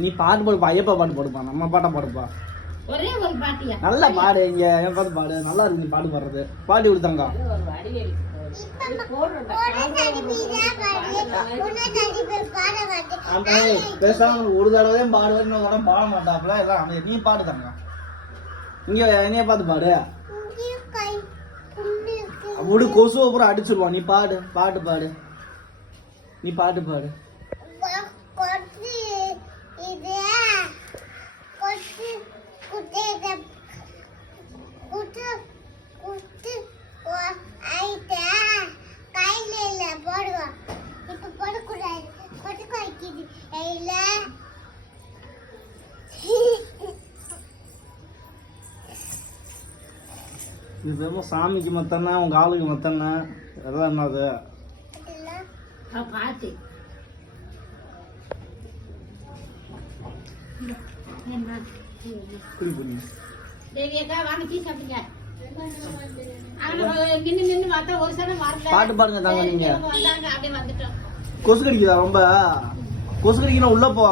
நீ பாட்டு பாடுப்பா, ஐயப்பா பாட்டு பாடுப்பா, நம்ம பாட்டை பாடுப்பா. ஒரே ஒரு பாட்டியா? நல்லா பாடு, இங்க என் பாட்டு பாடு, நல்லா இருக்கு நீ பாட்டு பாடுறது. பாடி கொடுத்தாங்க. பேசாம ஒரு தடவை பாடுவது, இன்னொரு தடவை பாட மாட்டாப்ல. எல்லாம் நீ பாடுதாங்க. இங்க என்னைய பார்த்து பாடு. அப்படி கொசு அப்புறம் அடிச்சிருவான். நீ பாடு, பாட்டு பாடு, நீ பாட்டு பாடு. இது சாமிக்கு மத்தன்னா, உங்க ஆளுக்கு மத்தன்னா, அதெல்லாம் என்னது பாட்டு? பாட்டு பாருங்க தாங்க. நீங்க கொசு கடிக்குதா? ரொம்ப கொசு கடிக்கணும், உள்ள போ.